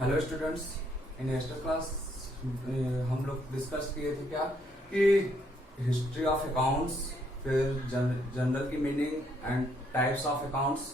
Hello students. In yester class हम लोग discuss किए थे क्या कि हिस्ट्री ऑफ अकाउंट्स, फिर जनरल की meaning and types of accounts.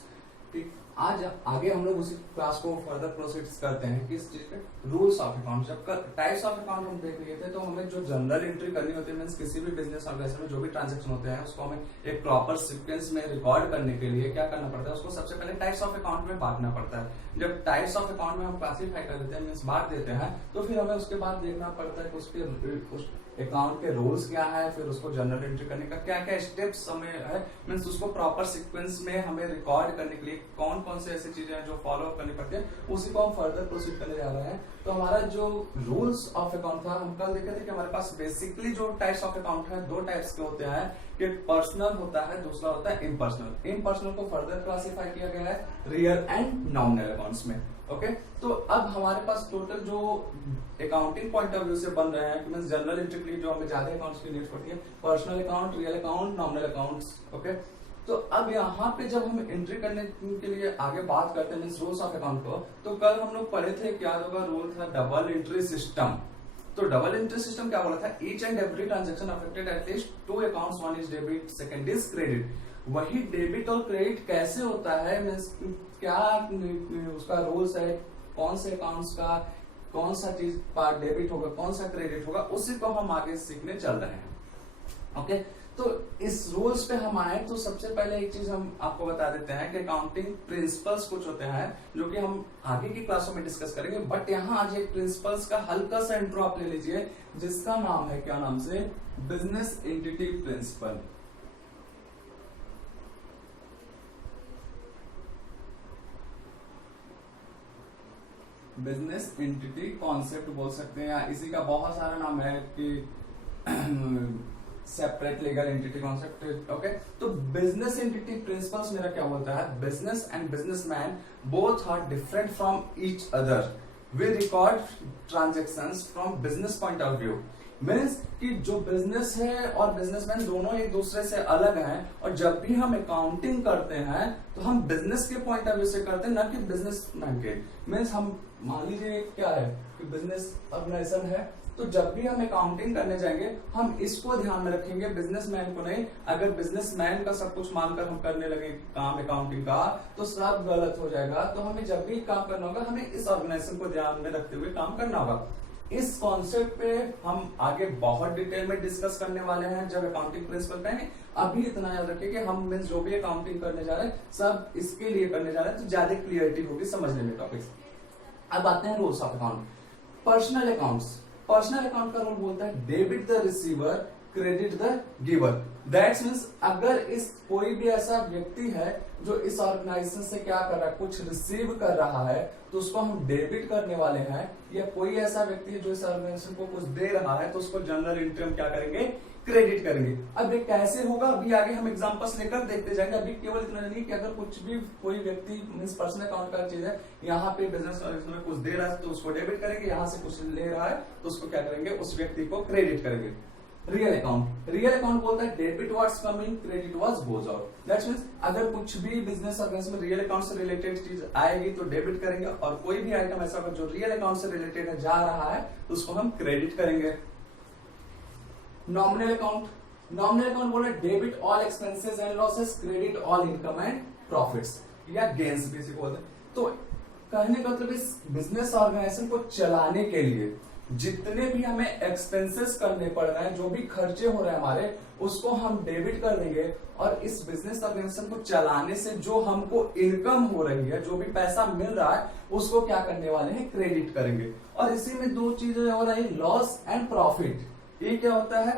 ठीक, आज आगे हम लोग उसी क्लास को फर्दर प्रोसीड करते हैं कि इस चीज पे रूल्स ऑफ अकाउंट। जब टाइप्स ऑफ अकाउंट हम देख लिए थे तो हमें जो जनरल एंट्री करनी होती है, मीन्स किसी भी बिजनेस ऑर्गेनाइजेशन में जो भी ट्रांजेक्शन होते हैं उसको हमें एक प्रॉपर सीक्वेंस में रिकॉर्ड करने के लिए क्या करना पड़ता है, उसको सबसे पहले टाइप्स ऑफ अकाउंट में बांटना पड़ता है। जब टाइप्स ऑफ अकाउंट में हम क्लासीफाई कर देते हैं, मीन्स बांट देते हैं, तो फिर हमें उसके बाद देखना पड़ता है कि उस अकाउंट के रूल्स क्या है, फिर उसको जनरल एंट्री करने का क्या क्या स्टेप्स हमें है, मीन्स उसको प्रॉपर सीक्वेंस में हमें रिकॉर्ड करने के लिए कौन कौन से ऐसी चीजें हैं जो फॉलो करनी पड़ती है, उसी को हम फर्दर प्रोसीड करने जा रहे हैं। तो हमारा जो रूल्स ऑफ अकाउंट था, हम कल देखे थे कि हमारे पास बेसिकली जो टाइप्स ऑफ अकाउंट है दो टाइप्स के होते हैं, कि पर्सनल होता है, दूसरा होता है इम्पर्सनल। इम्पर्सनल को फर्दर क्लासिफाई किया गया है रियल एंड नॉमिनल अकाउंट्स में। ओके, तो अब हमारे पास टोटल जो अकाउंटिंग पॉइंट ऑफ व्यू से बन रहे हैं, मींस जनरल एंट्री के लिए जो हमें ज्यादा अकाउंट्स की नीड पड़ती है, personal account, real account, nominal accounts. Okay, तो अब यहाँ पे जब हम एंट्री करने के लिए आगे बात करते हैं रूल्स ऑफ अकाउंट को, तो कल हम लोग पढ़े थे, क्या होगा, रूल था डबल एंट्री सिस्टम। तो डबल एंट्री सिस्टम क्या बोला था, each and every transaction affected at least to accounts, one is debit, second is credit. वही डेबिट और क्रेडिट कैसे होता है, मींस क्या उसका रूल्स है, कौन से अकाउंट्स का कौन सा चीज पार्ट डेबिट होगा, कौन सा क्रेडिट होगा, उसी को हम आगे सीखने चल रहे हैं। ओके, तो इस रूल्स पे हम आए तो सबसे पहले एक चीज हम आपको बता देते हैं कि अकाउंटिंग प्रिंसिपल्स कुछ होते हैं जो कि हम आगे की क्लासों में डिस्कस करेंगे, बट यहाँ आज एक प्रिंसिपल्स का हल्का सा इंट्रो आप ले लीजिए, जिसका नाम है, क्या नाम से, business entity principle. Business entity concept बोल सकते हैं, या इसी का बहुत सारा नाम है कि separate legal entity concept. Okay, तो बिजनेस एंटिटी प्रिंसिपल्स मेरा क्या बोलता है, business and businessman both are different from each other, we record transactions from business point of view. Means कि जो बिजनेस है और बिजनेसमैन दोनों एक दूसरे से अलग हैं, और जब भी हम अकाउंटिंग करते हैं तो हम बिजनेस के पॉइंट ऑफ व्यू से करते हैं, ना कि बिजनेसमैन के। मीन्स हम मान लीजिए क्या है कि बिजनेस ऑर्गेनाइजेशन है, तो जब भी हम अकाउंटिंग करने जाएंगे हम इसको ध्यान में रखेंगे, बिजनेसमैन को नहीं। अगर बिजनेसमैन का सब कुछ मानकर हम करने लगे काम अकाउंटिंग का, तो सब गलत हो जाएगा। तो हमें जब भी काम करना होगा, हमें इस ऑर्गेनाइजेशन को ध्यान में रखते हुए काम करना होगा। इस कॉन्सेप्ट पे हम आगे बहुत डिटेल में डिस्कस करने वाले हैं जब अकाउंटिंग प्रिंसिपल पे। अभी इतना याद रखिए कि हम मींस जो भी अकाउंटिंग करने जा रहे हैं सब इसके लिए करने जा रहे हैं, तो ज्यादा क्लियरिटी होगी समझने में टॉपिक्स। अब आते हैं rules of account. Personal accounts, personal account का रूल बोलता है debit the receiver, credit the giver. That's means अगर इस कोई भी ऐसा व्यक्ति है जो इस ऑर्गेनाइजेशन से क्या कर रहा है, कुछ रिसीव कर रहा है, तो उसको हम डेबिट करने वाले हैं। या कोई ऐसा व्यक्ति है जो इस ऑर्गेनाइजेशन को कुछ दे रहा है, तो उसको जनरल एंट्री हम क्या करेंगे, क्रेडिट करेंगे। अब ये कैसे होगा, अभी आगे हम एग्जांपल्स लेकर देखते जाएंगे। अभी केवल इतना नहीं कि अगर कुछ भी कोई व्यक्ति मींस पर्सनल अकाउंट का चीज है, यहाँ पे बिजनेस में कुछ दे रहा है तो उसको डेबिट करेंगे, यहाँ से कुछ ले रहा है तो उसको क्या करेंगे, उस व्यक्ति को क्रेडिट करेंगे। रियल अकाउंट, रियल अकाउंट बोलता है debit was coming, credit was goes out. That's means अगर कुछ भी बिजनेस ऑर्गेनाइजेशन में रियल अकाउंट से रिलेटेड चीज आएगी तो डेबिट करेंगे, और कोई भी आइटम ऐसा जो रियल अकाउंट से रिलेटेड है जा रहा है तो उसको हम क्रेडिट करेंगे। नॉमिनल अकाउंट, नॉमिनल अकाउंट बोल रहे debit all expenses and losses, credit all income and profits या गेन्स भी इसे बोलते हैं। तो कहने का मतलब इस बिजनेस ऑर्गेनाइजेशन को चलाने के लिए जितने भी हमें एक्सपेंसेस करने पड़ रहे हैं, जो भी खर्चे हो रहे हैं हमारे, उसको हम डेबिट कर देंगे, और इस बिजनेस ऑर्गेनाइजेशन को चलाने से जो हमको इनकम हो रही है, जो भी पैसा मिल रहा है, उसको क्या करने वाले हैं, क्रेडिट करेंगे। और इसी में दो चीजें हो रही है, लॉस एंड प्रॉफिट। ये क्या होता है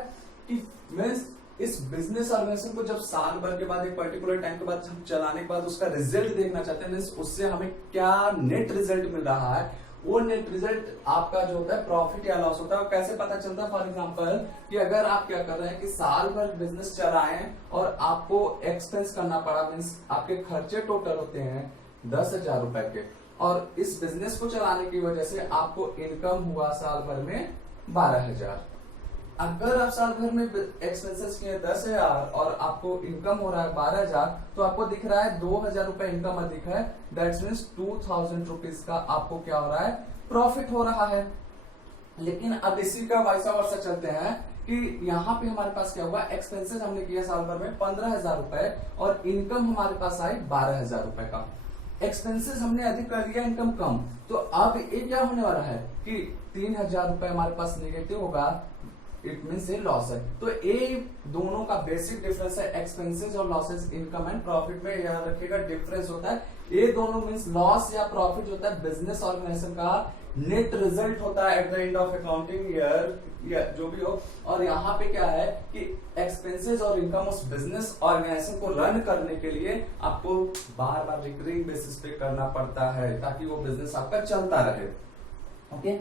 कि मींस इस बिजनेस ऑर्गेनाइजेशन को जब साल भर के बाद, एक पर्टिकुलर टाइम के बाद हम चलाने के बाद उसका रिजल्ट देखना चाहते हैं, मींस उससे हमें क्या नेट रिजल्ट मिल रहा है, वो नेट रिजल्ट आपका जो होता है प्रॉफिट या लॉस होता है। कैसे पता चलता है, फॉर एग्जांपल कि अगर आप क्या कर रहे हैं कि साल भर बिजनेस चलाएं और आपको एक्सपेंस करना पड़ा, मींस आपके खर्चे टोटल होते हैं 10,000 रुपए के, और इस बिजनेस को चलाने की वजह से आपको इनकम हुआ साल भर में 12,000। अगर आप साल भर में एक्सपेंसेस किए 10,000 और आपको इनकम हो रहा है 12,000, तो आपको दिख रहा है 2,000 रुपए इनकम दिख रहा है। दैट्स मीन्स 2,000 रुपीज का आपको क्या हो रहा है, प्रॉफिट हो रहा है। लेकिन अब इसी का वैसा वर्षा चलते हैं कि यहाँ पे हमारे पास क्या हुआ, एक्सपेंसेस हमने किया साल भर में 15,000 रुपए और इनकम हमारे पास आई 12,000 रुपए का। एक्सपेंसेस हमने अधिक कर लिया, इनकम कम, तो अब ये क्या होने वाला है कि 3,000 रुपए हमारे पास नेगेटिव होगा, इट मीन्स ये लॉस है। तो ये दोनों का बेसिक डिफरेंस है, एक्सपेंसेस और लॉसेस, इनकम एंड प्रॉफिट में याद रखिएगा डिफरेंस होता है। ये दोनों मीन्स लॉस या प्रॉफिट होता है बिजनेस ऑर्गेनाइजेशन का नेट रिजल्ट होता है at the end of accounting year या जो भी हो। और यहाँ पे क्या है कि एक्सपेंसेस और इनकम उस बिजनेस ऑर्गेनाइजेशन को रन करने के लिए आपको बार बार रिकरिंग बेसिस पे करना पड़ता है ताकि वो बिजनेस आपका चलता रहे। ओके,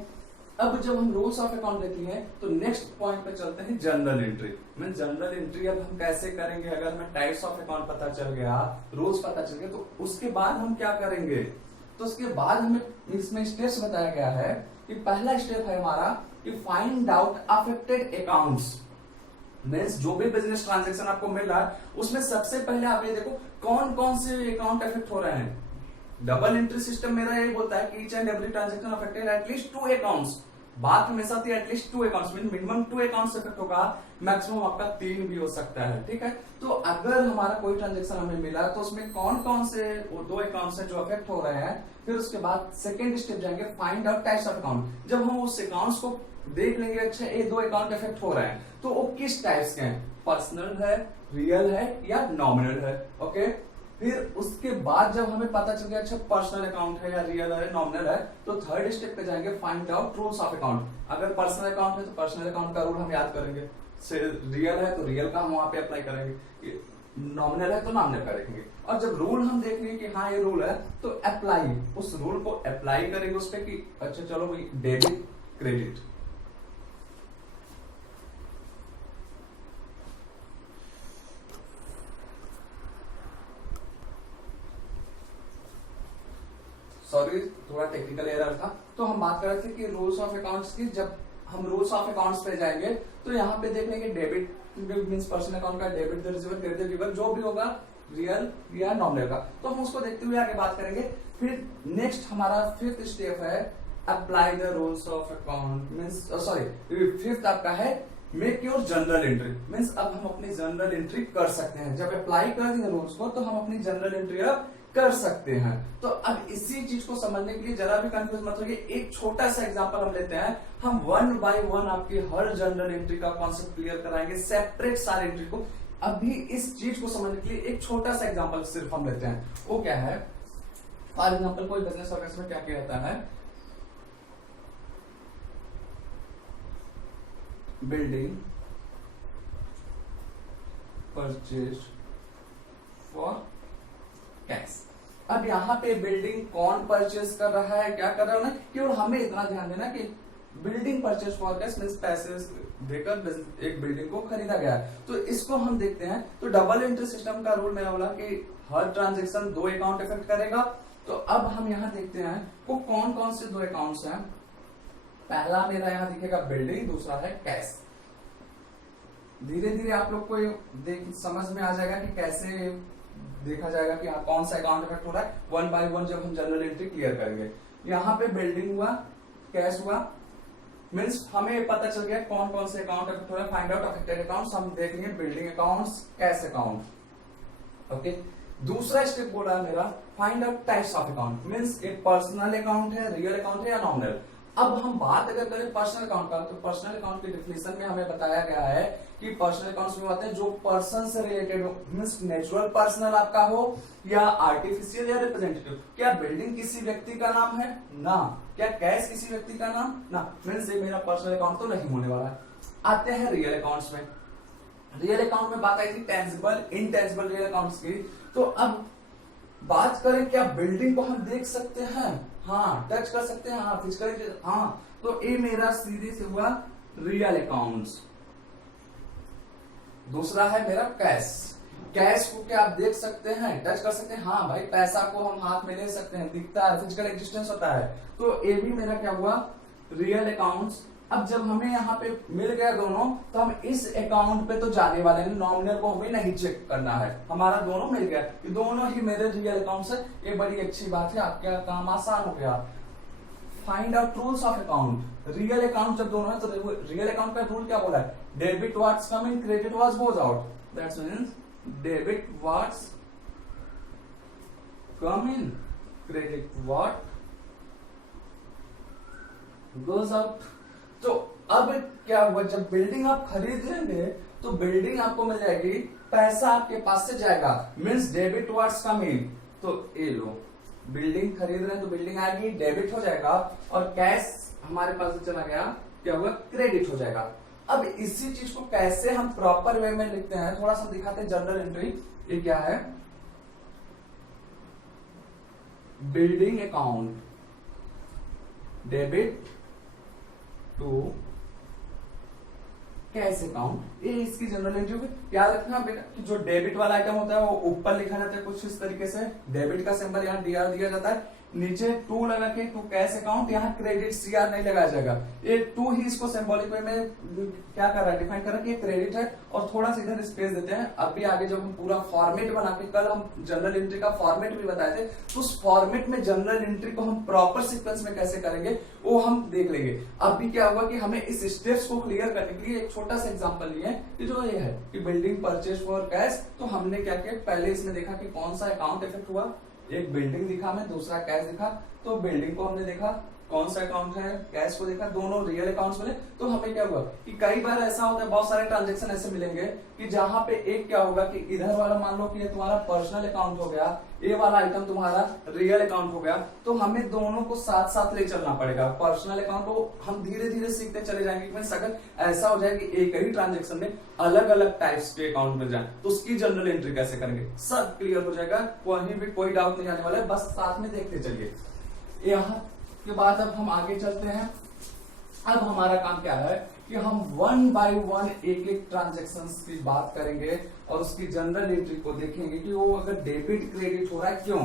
अब जब हम रूल्स ऑफ अकाउंट देख लिए तो नेक्स्ट पॉइंट पे चलते हैं जनरल एंट्री। मैं जनरल एंट्री अब हम कैसे करेंगे, अगर हमें टाइप्स ऑफ अकाउंट पता चल गया, रूल्स पता चल गया, तो उसके बाद हम क्या करेंगे। तो उसके बाद हमें इसमें स्टेप्स बताया गया है कि पहला स्टेप है हमारा कि find out affected accounts. Means जो भी बिजनेस ट्रांजेक्शन आपको मिल रहा है उसमें सबसे पहले आप ये देखो कौन कौन से अकाउंट अफेक्ट हो रहे हैं। डबल एंट्री सिस्टम मेरा ये बोलता है कि each and every transaction affected at least 2 accounts. बात हमेशा थी at least 2 accounts, minimum 2 accounts effect होगा, मैक्सिमम आपका 3 भी हो सकता है। ठीक है, तो अगर हमारा कोई ट्रांजेक्शन हमें मिला तो उसमें कौन कौन से वो 2 अकाउंट्स हैं जो अफेक्ट हो रहे हैं। फिर उसके बाद सेकंड स्टेप जाएंगे find out types of account. जब हम उस अकाउंट्स को देख लेंगे, अच्छा ये 2 अकाउंट इफेक्ट हो रहे हैं तो वो किस टाइप्स के हैं, पर्सनल है, रियल है या नॉमिनल है। ओके, फिर उसके बाद जब हमें पता चल गया अच्छा पर्सनल अकाउंट है या रियल है नॉमिनल है, तो थर्ड स्टेप पे जाएंगे find out rules of account. अगर पर्सनल अकाउंट है तो पर्सनल अकाउंट का रूल हम याद करेंगे, रियल है तो रियल का हम वहां पे अप्लाई करेंगे, नॉमिनल है तो नॉमिनल करेंगे। और जब रूल हम देख लेंगे कि हाँ ये रूल है तो अप्लाई, उस रूल को अप्लाई करेंगे उस पर कि अच्छा चलो भाई डेबिट क्रेडिट। सॉरी थोड़ा टेक्निकल एरर था। तो हम बात कर रहे थे कि रूल्स ऑफ अकाउंट्स की, जब हम रूल्स ऑफ अकाउंट्स पे जाएंगे तो यहाँ पे देख लेंगे डेबिट मींस पर्सनल अकाउंट का डेबिट रिसीवर क्रेडिट गिवर जो भी होगा रियल या नॉमिनल का, तो हम उसको देखते हुए आगे बात करेंगे। फिर नेक्स्ट हमारा फिफ्थ स्टेप है apply the rules of account means sorry fifth आपका है make your general entry. Means अब हम अपनी जनरल एंट्री कर सकते हैं, जब अप्लाई कर देंगे रूल्स को तो हम अपनी जनरल एंट्री अब कर सकते हैं। तो अब इसी चीज को समझने के लिए जरा भी कंफ्यूज मत होइए, एक छोटा सा एग्जांपल हम लेते हैं। हम 1 बाय 1 आपकी हर जनरल एंट्री का कॉन्सेप्ट क्लियर कराएंगे, सेपरेट सारे एंट्री को। अभी इस चीज को समझने के लिए एक छोटा सा एग्जांपल सिर्फ हम लेते हैं। वो क्या है, फॉर एग्जांपल कोई बिजनेस ऑर्गेनाइजेशन में क्या किया जाता है, बिल्डिंग परचेज फॉर कैश। अब यहाँ पे बिल्डिंग कौन परचेज कर रहा है, क्या कर रहा है, केवल हमें इतना ध्यान देना कि building purchase for cash means पैसे देकर एक बिल्डिंग को खरीदा गया है। तो इसको हम देखते हैं। तो डबल एंट्री सिस्टम का रूल मेरा बोला कि हर ट्रांजेक्शन 2 अकाउंट इफेक्ट करेगा। तो अब हम यहाँ देखते हैं वो कौन कौन से 2 अकाउंट्स हैं। पहला मेरा यहाँ दिखेगा बिल्डिंग, दूसरा है कैश। धीरे धीरे आप लोग को समझ में आ जाएगा कि कैसे देखा जाएगा कि कौन सा अकाउंट इफेक्ट हो रहा है 1 बाय 1 जब हम जनरल एंट्री क्लियर करेंगे। यहाँ पे बिल्डिंग हुआ, कैश हुआ, मींस हमें पता चल गया कौन कौन से अकाउंट इफेक्ट हो रहा है। फाइंड आउट अफेक्टेड अकाउंट्स हम देखेंगे, building accounts, cash account. Okay, दूसरा स्टेप बोला मेरा find out types of account means एक पर्सनल अकाउंट है, रियल अकाउंट है या नॉमिनल। अब हम बात अगर करें पर्सनल अकाउंट का, तो पर्सनल अकाउंट की डिफिनेशन में हमें बताया गया है कि पर्सनल अकाउंट्स में आते हैं जो पर्सन से रिलेटेड हो, मींस नेचुरल पर्सनल आपका हो या आर्टिफिशियल या रिप्रेजेंटेटिव। क्या बिल्डिंग किसी व्यक्ति का नाम है ना, क्या कैश किसी व्यक्ति का नाम ना, मींस ये मेरा पर्सनल अकाउंट तो नहीं होने वाला है। आते हैं रियल अकाउंट्स में। रियल अकाउंट में बात आई थी टेंजिबल इनटेंजिबल रियल अकाउंट्स की। तो अब बात करें क्या बिल्डिंग को हम देख सकते हैं, हाँ टच कर सकते हैं, हाँ फिजिकली, हाँ। तो ये मेरा सीधे से हुआ रियल अकाउंट्स। दूसरा है मेरा कैश। कैश को क्या आप देख सकते हैं, टच कर सकते हैं, हाँ भाई पैसा को हम हाथ में ले सकते हैं, दिखता है, फिजिकल एग्जिस्टेंस होता है। तो ये भी मेरा क्या हुआ रियल अकाउंट्स। अब जब हमें यहाँ पे मिल गया दोनों, तो हम इस अकाउंट पे तो जाने वाले हैं, नॉमिनल को हमें नहीं चेक करना है, हमारा दोनों मिल गया, ये दोनों ही मेरे रियल अकाउंट्स है। ये बड़ी अच्छी बात है, आपका काम आसान हो गया। Find out rules of account. Real account जब दोनों है तो रियल अकाउंट का रूल क्या बोला है, debit what's come in, credit what's goes out. That's means debit what's come in, credit what goes out. तो अब क्या हुआ, जब बिल्डिंग आप खरीद लेंगे तो बिल्डिंग आपको मिल जाएगी, पैसा आपके पास से जाएगा, मीन्स डेबिट व्हाट्स कम इन। तो ये लो, बिल्डिंग खरीद रहे हैं तो बिल्डिंग आएगी, डेबिट हो जाएगा, और कैश हमारे पास से चला गया, क्या हुआ, क्रेडिट हो जाएगा। अब इसी चीज को कैसे हम प्रॉपर वे में लिखते हैं, थोड़ा सा दिखाते हैं। जनरल एंट्री ये क्या है, building account debit to cash account, ये इसकी जनरल एंट्री होगी। याद रखना बेटा कि जो डेबिट वाला आइटम होता है वो ऊपर लिखा जाता है कुछ इस तरीके से, डेबिट का सिंबल यहाँ डीआर दिया जाता है, नीचे टू लगा के टू कैश अकाउंट, यहाँ क्रेडिट सीआर नहीं लगाया जाएगा। ये टू ही इसको सिंबॉलिक वे में क्या कर रहा है, डिफाइन कर रहा है कि ये क्रेडिट है, और थोड़ा सा इधर स्पेस देते हैं। अभी आगे जब हम पूरा फॉर्मेट बना के, कल हम जनरल एंट्री का फॉर्मेट भी बताए थे, तो उस फॉर्मेट में जनरल एंट्री को हम प्रॉपर सीक्वेंस में कैसे करेंगे वो हम देख लेंगे। अभी क्या हुआ कि हमें इस स्टेप्स को क्लियर करने के लिए एक छोटा सा एग्जांपल लिए कि जो ये है कि बिल्डिंग परचेज फॉर कैश, तो हमने क्या किया, पहले इसमें देखा कि कौन सा अकाउंट इफेक्ट हुआ, एक बिल्डिंग दिखा हमें, दूसरा कैश दिखा। तो बिल्डिंग को हमने देखा, कौन सा अकाउंट है, कैश को देखा, दोनों रियल अकाउंट्स मिले। तो हमें क्या हुआ कि कई बार ऐसा होता है, बहुत सारे ट्रांजेक्शन ऐसे मिलेंगे कि जहां पे एक क्या होगा कि इधर वाला मान लो कि ये तुम्हारा पर्सनल अकाउंट हो गया, ये वाला आइटम तुम्हारा रियल अकाउंट हो गया, तो हमें दोनों को साथ साथ ले चलना पड़ेगा। पर्सनल अकाउंट को हम धीरे धीरे सीखते चले जाएंगे। अगर ऐसा हो जाए कि एक ही ट्रांजेक्शन में अलग अलग टाइप्स के अकाउंट मिल जाए तो उसकी जनरल एंट्री कैसे करेंगे, सब क्लियर हो जाएगा, कहीं भी कोई डाउट नहीं आने वाला है, बस साथ में देखते चलिए। यहाँ के बाद अब हम आगे चलते हैं। अब हमारा काम क्या है कि हम वन बाय वन एक एक ट्रांजेक्शन की बात करेंगे और उसकी जनरल एंट्री को देखेंगे कि वो अगर डेबिट क्रेडिट हो रहा है क्यों।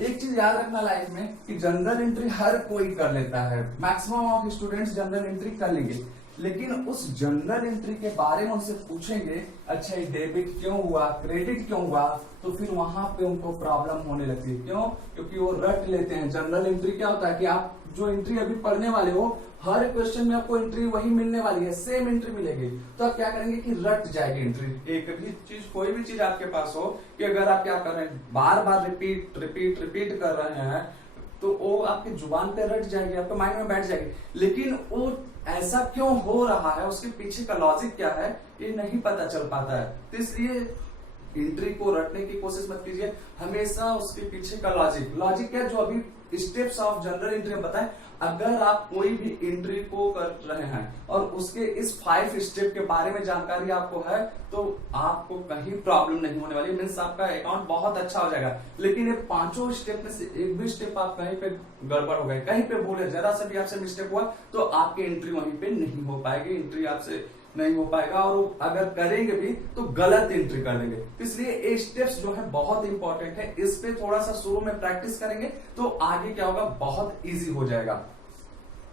एक चीज याद रखना लाइफ में कि जनरल एंट्री हर कोई कर लेता है, maximum of students general entry कर लेंगे, लेकिन उस जनरल एंट्री के बारे में उनसे पूछेंगे, अच्छा ये डेबिट क्यों हुआ, क्रेडिट क्यों हुआ, तो फिर वहां पे उनको प्रॉब्लम होने लगती है। क्यों? क्योंकि वो रट लेते हैं। जनरल एंट्री क्या होता है कि आप जो एंट्री अभी पढ़ने वाले हो, हर क्वेश्चन में आपको एंट्री वही मिलने वाली है, सेम एंट्री मिलेगी, तो आप क्या करेंगे कि रट जाएगी एंट्री। एक भी चीज, कोई भी चीज आपके पास हो कि अगर आप क्या कर रहे हैं, बार बार रिपीट रिपीट रिपीट कर रहे हैं, तो वो आपकी जुबान पे रट जाएगी, आपके माइंड में बैठ जाएगी। लेकिन वो ऐसा क्यों हो रहा है, उसके पीछे का लॉजिक क्या है, ये नहीं पता चल पाता है। तो इसलिए एंट्री को रटने की कोशिश मत कीजिए, हमेशा उसके पीछे का लॉजिक क्या, जो अभी स्टेप्स ऑफ जनरल एंट्री में बताएं। अगर आप कोई भी एंट्री को कर रहे हैं और उसके इस 5 स्टेप के बारे में जानकारी आपको है, तो आपको कहीं प्रॉब्लम नहीं होने वाली, मीन्स आपका अकाउंट बहुत अच्छा हो जाएगा। लेकिन ये 5 स्टेप में से एक भी स्टेप आप कहीं पे गड़बड़ हो गए, कहीं पे भूले, जरा सा भी आपसे मिस्टेक हुआ, तो आपकी एंट्री वहीं पे नहीं हो पाएगी, एंट्री आपसे नहीं हो पाएगा, और अगर करेंगे भी तो गलत एंट्री कर देंगे। इसलिए ये स्टेप्स जो है बहुत इंपॉर्टेंट है, इस पे थोड़ा सा शुरू में प्रैक्टिस करेंगे तो आगे क्या होगा, बहुत इजी हो जाएगा।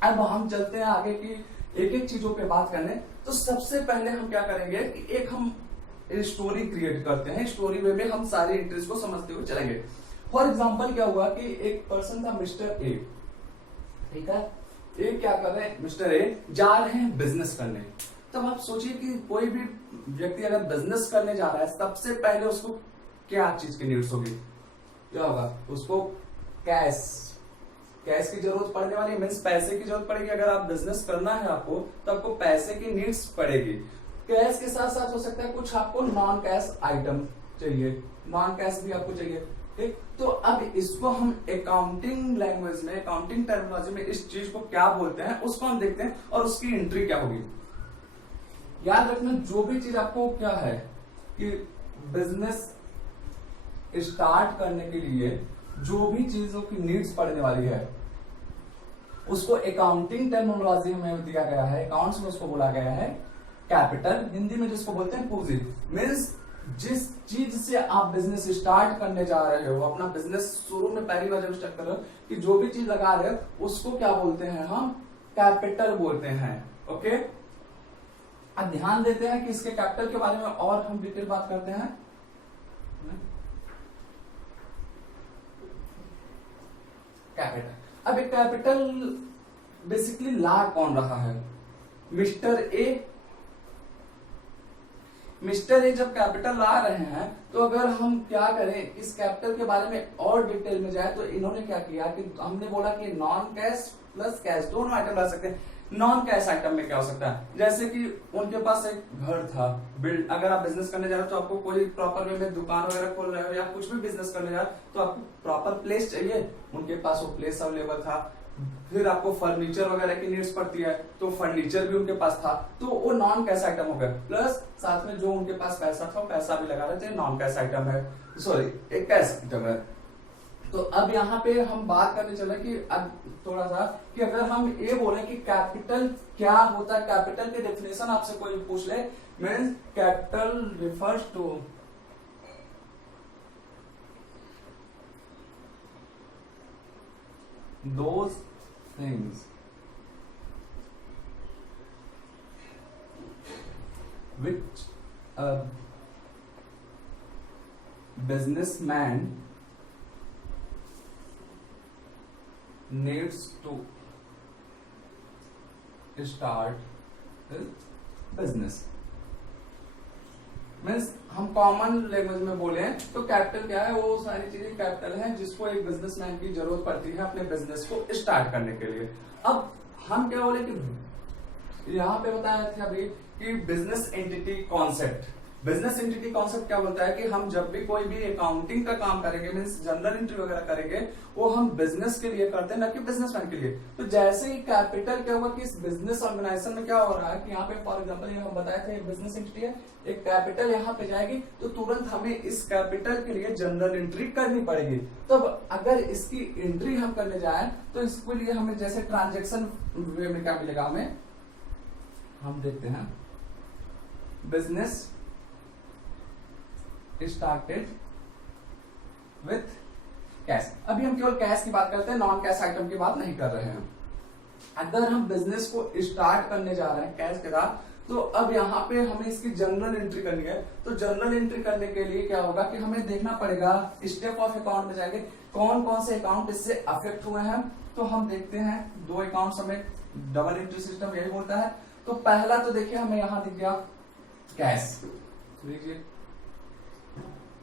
अब हम चलते हैं आगे की एक एक चीजों पे बात करने। तो सबसे पहले हम क्या करेंगे कि एक हम स्टोरी क्रिएट करते हैं, स्टोरी वे में हम सारी एंट्रीज को समझते हुए चलेंगे। फॉर एग्जाम्पल क्या हुआ कि एक पर्सन था मिस्टर ए, ठीक है, ए क्या कर रहे हैं, मिस्टर ए जा रहे हैं बिजनेस करने। तब आप सोचिए कि कोई भी व्यक्ति अगर बिजनेस करने जा रहा है, सबसे पहले उसको क्या चीज की नीड्स होगी, क्या होगा, उसको कैश की जरूरत पड़ने वाली, मीन्स पैसे की जरूरत पड़ेगी। अगर आप बिजनेस करना है आपको, तो आपको पैसे की नीड्स पड़ेगी। कैश के साथ साथ हो सकता है कुछ आपको नॉन कैश आइटम चाहिए, नॉन कैश भी आपको चाहिए, ठीक। तो अब इसको हम अकाउंटिंग लैंग्वेज में, अकाउंटिंग टर्मिनोलॉजी में इस चीज को क्या बोलते हैं, उसको हम देखते हैं और उसकी एंट्री क्या होगी। याद रखना, जो भी चीज आपको क्या है कि बिजनेस स्टार्ट करने के लिए जो भी चीजों की नीड्स पड़ने वाली है, उसको अकाउंटिंग टर्मिनोलॉजी में दिया गया है, अकाउंट्स में उसको बोला गया है कैपिटल, हिंदी में जिसको बोलते हैं पूंजी। मीन्स जिस चीज से आप बिजनेस स्टार्ट करने जा रहे हो, अपना बिजनेस शुरू में पहली बार जब स्टार्ट कर रहे हो, कि जो भी चीज लगा रहे हो उसको क्या बोलते हैं, हम कैपिटल बोलते हैं। ओके, अब ध्यान देते हैं कि इसके कैपिटल के बारे में और हम डिटेल बात करते हैं। कैपिटल, अब एक कैपिटल बेसिकली ला कौन रहा है? Mister A. मिस्टर ए जब कैपिटल ला रहे हैं तो अगर हम क्या करें, इस कैपिटल के बारे में और डिटेल में जाए तो इन्होंने क्या किया कि हमने बोला कि नॉन कैश प्लस कैश दोनों आइटम ला सकते हैं। नॉन कैश आइटम में क्या हो सकता है, जैसे कि उनके पास एक घर था, बिल्ड, अगर आप बिजनेस करने जा रहे हो तो आपको कोई प्रॉपर वे में दुकान वगैरह खोल रहे हो या कुछ भी बिजनेस करने जा रहे हो तो आपको प्रॉपर प्लेस चाहिए, उनके पास वो प्लेस अवेलेबल था। फिर आपको फर्नीचर वगैरह की नीड्स पड़ती है तो फर्नीचर भी उनके पास था, तो वो नॉन कैश आइटम हो गया। प्लस साथ में जो उनके पास पैसा था पैसा भी लगा रहे थे, नॉन कैश आइटम है, सॉरी एक कैश आइटम है। तो अब यहाँ पे हम बात करने चले कि अब थोड़ा सा कि अगर हम ये बोले कि कैपिटल क्या होता है, कैपिटल की डेफिनेशन आपसे कोई पूछ ले, means capital refers to those things which a businessman needs to start his business। Means हम कॉमन लैंग्वेज में बोले तो कैपिटल क्या है, वो सारी चीजें कैपिटल है जिसको एक बिजनेसमैन की जरूरत पड़ती है अपने बिजनेस को स्टार्ट करने के लिए। अब हम क्या बोले कि यहाँ पे बताया था अभी कि business entity concept. Business entity concept क्या बोलता है कि हम जब भी कोई भी अकाउंटिंग का काम करेंगे, मीन्स जनरल एंट्री वगैरह करेंगे, वो हम बिजनेस के लिए करते हैं ना कि बिजनेसमैन के लिए। तो जैसे ही कैपिटल क्या होगा कि इस बिजनेस ऑर्गेनाइजेशन में क्या हो रहा है कि यहाँ पे फॉर एग्जांपल ये हम बताए थे बिजनेस एंटिटी है, एक कैपिटल यहाँ पे जाएगी तो तुरंत हमें इस कैपिटल के लिए जनरल एंट्री करनी पड़ेगी। तो अगर इसकी एंट्री हम करने जाए तो इसके लिए हमें जैसे ट्रांजेक्शन वे में क्या मिलेगा, हमें हम देखते हैं बिजनेस स्टार्टेड विथ कैश। अभी हम केवल कैश की बात करते हैं, नॉन कैश आइटम की बात नहीं कर रहे हैं। अगर हम बिजनेस को स्टार्ट करने जा रहे हैं कैश के साथ, तो अब यहाँ पे हमें इसकी जनरल एंट्री करनी है। तो जनरल एंट्री करने के लिए क्या होगा कि हमें देखना पड़ेगा, स्टेप ऑफ अकाउंट में जाएंगे कौन कौन से अकाउंट इससे अफेक्ट हुए हैं। तो हम देखते हैं दो अकाउंट हमें डबल एंट्री सिस्टम यही बोलता है। तो पहला तो देखिए हमें यहाँ दिख गया कैश, लीजिए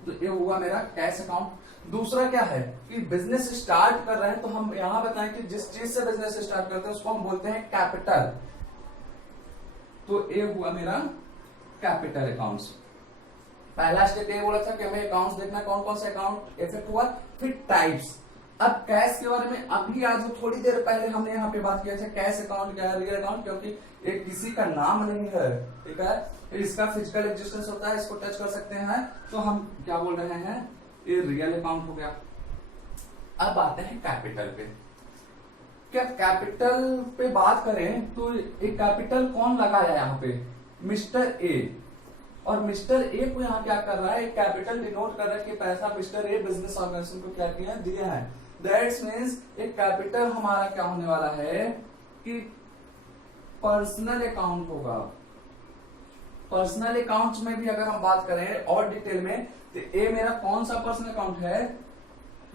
तो ये हुआ मेरा कैश अकाउंट। दूसरा क्या है कि बिजनेस स्टार्ट कर रहे हैं तो हम यहां बताएं कि जिस चीज से बिजनेस स्टार्ट करते हैं उसको हम बोलते हैं कैपिटल। तो ये हुआ मेरा कैपिटल अकाउंट्स। पहला स्टेप ये बोला था कि हमें अकाउंट्स देखना कौन कौन से अकाउंट इफेक्ट हुआ। फिर टाइप्स, अब कैश के बारे में अभी आज थोड़ी देर पहले हमने यहाँ पे बात किया था कैश अकाउंट क्या है, रियल अकाउंट, क्योंकि ये किसी का नाम नहीं है, ठीक है, इसका फिजिकल एग्जिस्टेंस होता है, इसको टच कर सकते हैं, तो हम क्या बोल रहे हैं, ये रियल अकाउंट हो गया। अब आते हैं कैपिटल पे। क्या कैपिटल पे बात करें तो एक कैपिटल कौन लगाया यहाँ पे, मिस्टर ए। और मिस्टर ए को यहाँ क्या कर रहा है, एक कैपिटल डिनोट कर रहा है कि पैसा मिस्टर ए बिजनेस ऑर्गेनाइजेशन को क्या किया दिया है। दैट्स मीन्स एक कैपिटल हमारा क्या होने वाला है कि पर्सनल अकाउंट होगा। पर्सनल अकाउंट में भी अगर हम बात करें और डिटेल में तो ए मेरा कौन सा पर्सनल अकाउंट है,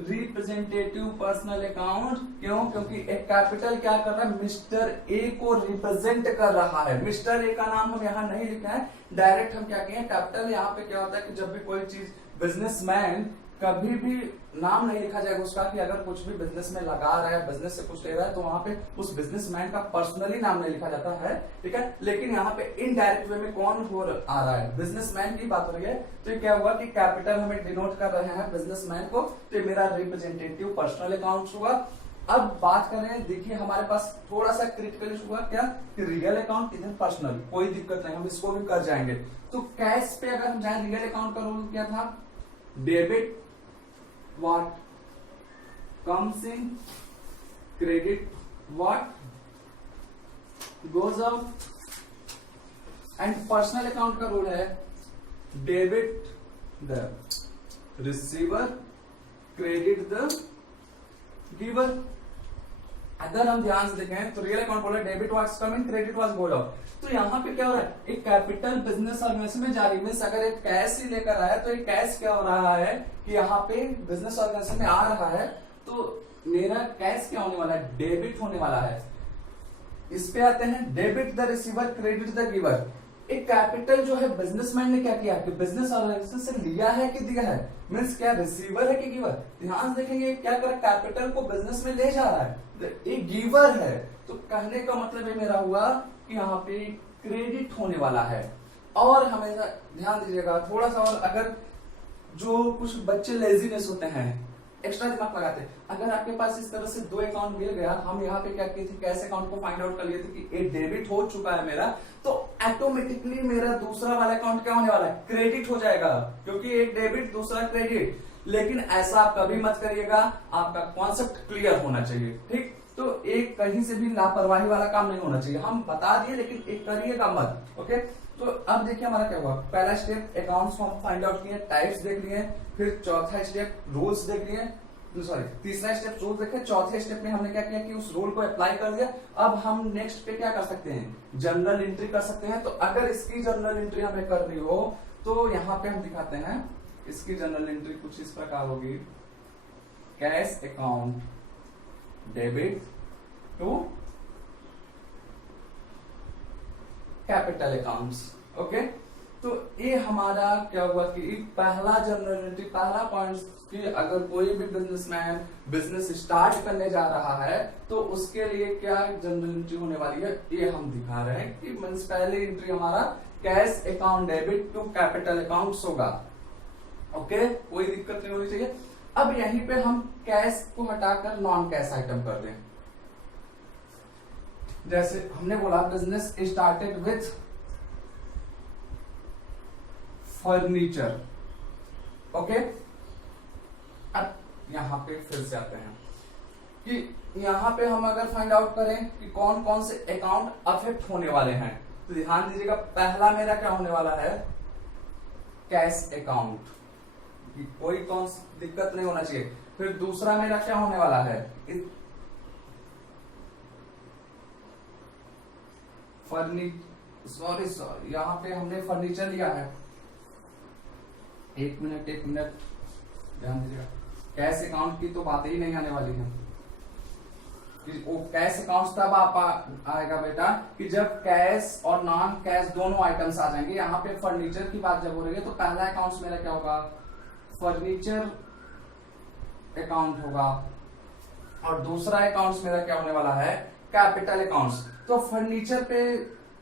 रिप्रेजेंटेटिव पर्सनल अकाउंट। क्यों, क्योंकि एक कैपिटल क्या कर रहा है, मिस्टर ए को रिप्रेजेंट कर रहा है। मिस्टर ए का नाम हम यहाँ नहीं लिखा है, डायरेक्ट हम क्या किए कैपिटल। यहाँ पे क्या होता है कि जब भी कोई चीज बिजनेसमैन, कभी भी नाम नहीं लिखा जाएगा उसका कि अगर कुछ भी बिजनेस में लगा रहा है, बिजनेस से कुछ ले रहा है, तो वहां पे उस बिजनेसमैन का पर्सनली नाम नहीं लिखा जाता है, ठीक है। लेकिन यहाँ पे इनडायरेक्ट वे में कौन हो आ रहा है, बिजनेसमैन की बात हो रही है। तो ये क्या हुआ कि कैपिटल हमें डिनोट कर रहे हैं बिजनेसमैन को, तो मेरा रिप्रेजेंटेटिव पर्सनल अकाउंट हुआ। अब बात करें, देखिए हमारे पास थोड़ा सा क्रिटिकल हुआ क्या कि रियल अकाउंट इधर पर्सनल, कोई दिक्कत नहीं, हम इसको भी कर जाएंगे। तो कैश पे अगर हम जाए, रियल अकाउंट का रूल क्या था, debit what comes in, credit what goes out, and personal account का रूल है debit the receiver, credit the giver। अगर हम ध्यान से देखें तो रियल अकाउंट बोला debit was come in, credit was गोड आउट। तो यहाँ पे क्या हो रहा है, एक कैपिटल बिजनेस ऑर्गेनाइजेशन में जारी, मींस अगर एक कैश ही लेकर आया तो एक कैश क्या हो रहा है कि यहाँ पे बिजनेस ऑर्गेनाइजेशन में आ रहा है, तो मेरा कैश क्या होने वाला है, डेबिट होने वाला है। इस पे आते हैं, debit the receiver credit the giver. एक कैपिटल जो है बिजनेसमैन ने क्या किया कि बिजनेस ऑर्गेनाइजेशन से लिया है कि दिया है, मीन्स क्या रिसीवर है कि गिवर। ध्यान देखेंगे क्या कर, कैपिटल को बिजनेस में ले जा रहा है, एक गिवर है। तो कहने का मतलब ये मेरा हुआ कि यहाँ पे क्रेडिट होने वाला है। और हमेशा ध्यान दीजिएगा थोड़ा सा, और अगर जो कुछ बच्चे लेजीनेस होते हैं, एक्स्ट्रा दिमाग लगाते हैं, अगर आपके पास इस तरह से दो अकाउंट मिल गया, हम यहाँ पे क्या किए थे, कैश अकाउंट को फाइंड आउट कर लिए थे कि एक डेबिट हो चुका है मेरा, तो ऑटोमेटिकली मेरा दूसरा वाला अकाउंट क्या होने वाला है, क्रेडिट हो जाएगा, क्योंकि एक डेबिट दूसरा क्रेडिट। लेकिन ऐसा आप कभी मत करिएगा, आपका कॉन्सेप्ट क्लियर होना चाहिए, ठीक। तो एक कहीं से भी लापरवाही वाला काम नहीं होना चाहिए, हम बता दिए लेकिन एक करिएगा मत, ओके। तो अब देखिए हमारा क्या हुआ, पहला स्टेप अकाउंट्स को हम फाइंड आउट किए, टाइप्स देख लिए, फिर चौथा स्टेप रूल्स देख लिए, सॉरी तीसरा स्टेप रूल देखे, चौथे स्टेप में हमने क्या किया कि उस रूल को अप्लाई कर दिया। अब हम नेक्स्ट पे क्या कर सकते हैं, जर्नल एंट्री कर सकते हैं। तो अगर इसकी जर्नल एंट्री हमें करनी हो तो यहाँ पे हम दिखाते हैं, इसकी जर्नल एंट्री कुछ इस प्रकार होगी, cash account debit to capital accounts, okay. तो ये हमारा क्या हुआ कि पहला जर्नल एंट्री, पहला पॉइंट कि अगर कोई भी बिजनेसमैन बिजनेस स्टार्ट करने जा रहा है तो उसके लिए क्या जर्नल एंट्री होने वाली है, ये हम दिखा रहे हैं कि मींस पहली एंट्री हमारा cash account debit to capital accounts होगा, ओके। कोई दिक्कत नहीं होनी चाहिए। अब यहीं पे हम कैश को हटाकर नॉन कैश आइटम कर दें। जैसे हमने बोला business started with furniture, okay. अब यहां पे फिर से आते हैं कि यहां पे हम अगर फाइंड आउट करें कि कौन कौन से अकाउंट अफेक्ट होने वाले हैं, तो ध्यान दीजिएगा पहला मेरा क्या होने वाला है, कैश अकाउंट, कोई कौन दिक्कत नहीं होना चाहिए। फिर दूसरा मेरा क्या होने वाला है, सॉरी यहां पे हमने फर्नीचर लिया है, एक मिनट ध्यान दीजिएगा, कैश अकाउंट की तो बातें ही नहीं आने वाली है। वो कैश अकाउंट तब आएगा बेटा कि जब कैश और नॉन कैश दोनों आइटम्स आ जाएंगे। यहाँ पे फर्नीचर की बात जब हो रही है तो पहला अकाउंट मेरा क्या होगा, फर्नीचर अकाउंट होगा, और दूसरा अकाउंट मेरा क्या होने वाला है, कैपिटल अकाउंट्स। तो फर्नीचर पे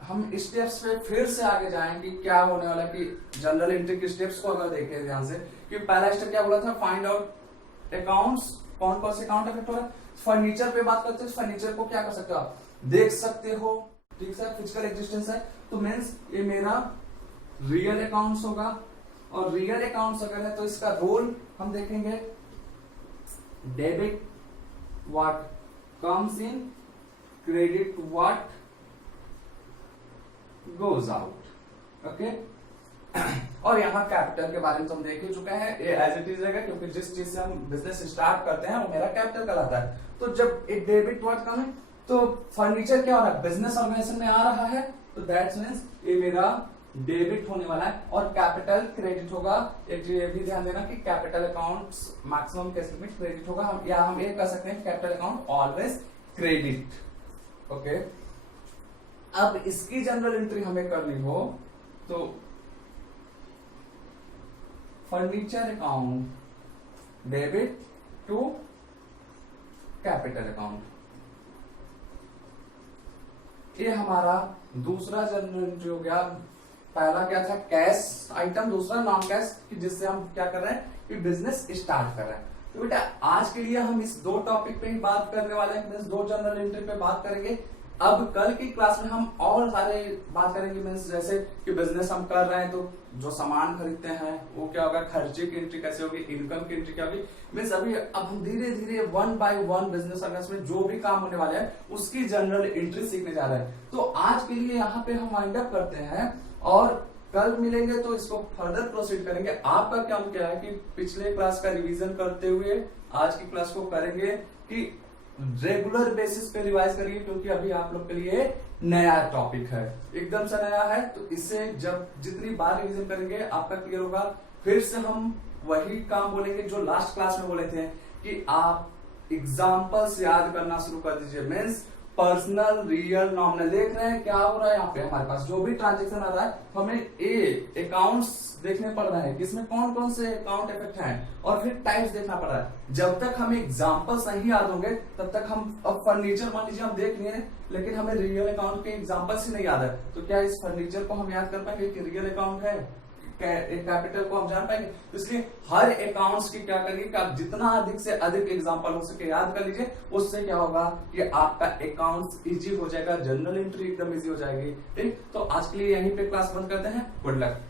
हम स्टेप्स पे फिर से आगे जाएंगे, क्या होने वाला कि जनरल एंट्री के स्टेप्स को अगर देखें ध्यान से, कि पहला स्टेप क्या बोला था, फाइंड आउट अकाउंट्स, कौन कौन से अकाउंट अफेक्ट हो रहा है। फर्नीचर पे बात करते हैं, फर्नीचर को क्या कर सकते हो आप, देख सकते हो, ठीक है, फिजिकल एग्जिस्टेंस है। तो मीन्स ये मेरा रियल अकाउंट्स होगा, और रियल अकाउंट्स अगर है तो इसका रोल हम देखेंगे, debit what comes in, credit what goes out, okay. और यहाँ कैपिटल के बारे में तो हम देख ही चुके हैं, ये एज इट इज रहेगा, क्योंकि जिस चीज से हम बिजनेस स्टार्ट करते हैं वो मेरा कैपिटल कहलाता है। तो जब एक डेबिट वर्ड कम है तो फर्नीचर क्या हो रहा है, बिजनेस ऑर्गेनाइजेशन में आ रहा है, तो दैट्स मींस ये मेरा डेबिट होने वाला है, और कैपिटल क्रेडिट होगा। एक ये भी ध्यान देना कि कैपिटल अकाउंट्स मैक्सिमम केस में क्रेडिट होगा, हम ये कह सकते हैं capital account always credit, okay. अब इसकी जनरल एंट्री हमें करनी हो तो furniture account debit to capital account, ये हमारा दूसरा जनरल एंट्री हो गया। पहला क्या था, कैश आइटम, दूसरा नॉन कैश, जिससे हम क्या कर रहे हैं कि बिजनेस स्टार्ट कर रहे हैं। तो बेटा आज के लिए हम इस दो टॉपिक पे ही बात करने वाले हैं, दो जनरल एंट्री पे बात करेंगे। अब कल की क्लास में हम और सारे बात करेंगे, मीन्स जैसे कि बिजनेस हम कर रहे हैं तो जो सामान खरीदते हैं वो क्या होगा, खर्चे की एंट्री कैसे होगी, इनकम की एंट्री क्या होगी, मीन्स अभी अब हम धीरे धीरे वन बाय वन बिजनेस में जो भी काम होने वाले हैं उसकी जनरल एंट्री सीखने जा रहे हैं। तो आज के लिए यहाँ पे हम वाइंड अप करते हैं, और कल मिलेंगे तो इसको फर्दर प्रोसीड करेंगे। आपका काम क्या है कि पिछले क्लास का रिवीजन करते हुए आज की क्लास को करेंगे कि रेगुलर बेसिस पे रिवाइज करिए, क्योंकि अभी आप लोग के लिए नया टॉपिक है, एकदम से नया है। तो इससे जब जितनी बार रिवीजन करेंगे आपका क्लियर होगा। फिर से हम वही काम बोलेंगे जो लास्ट क्लास में बोले थे कि आप एग्जाम्पल्स याद करना शुरू कर दीजिए। Means personal, real, nominal. देख रहे हैं क्या हो रहा है यहाँ पे हमारे पास जो भी ट्रांजेक्शन आ रहा है तो हमें अकाउंट्स देखने पड़ रहा है कि इसमें कौन कौन से अकाउंट इफेक्ट हैं और फिर टाइप्स देखना पड़ रहा है। जब तक हमें एग्जांपल्स नहीं याद होंगे तब तक हम, अब फर्नीचर मान लीजिए हम देख लिए लेकिन हमें रियल अकाउंट के एग्जांपल्स ही नहीं याद है, तो क्या इस फर्नीचर को हम याद कर पाएंगे कि रियल अकाउंट है? कैपिटल को हम जान पाएंगे? तो इसलिए हर अकाउंट्स की क्या करिए कि आप जितना अधिक से अधिक एग्जांपल हो सके याद कर लीजिए। उससे क्या होगा कि आपका अकाउंट्स इजी हो जाएगा, जनरल एंट्री एकदम इजी हो जाएगी। ठीक, तो आज के लिए यहीं पे क्लास बंद करते हैं। Good luck.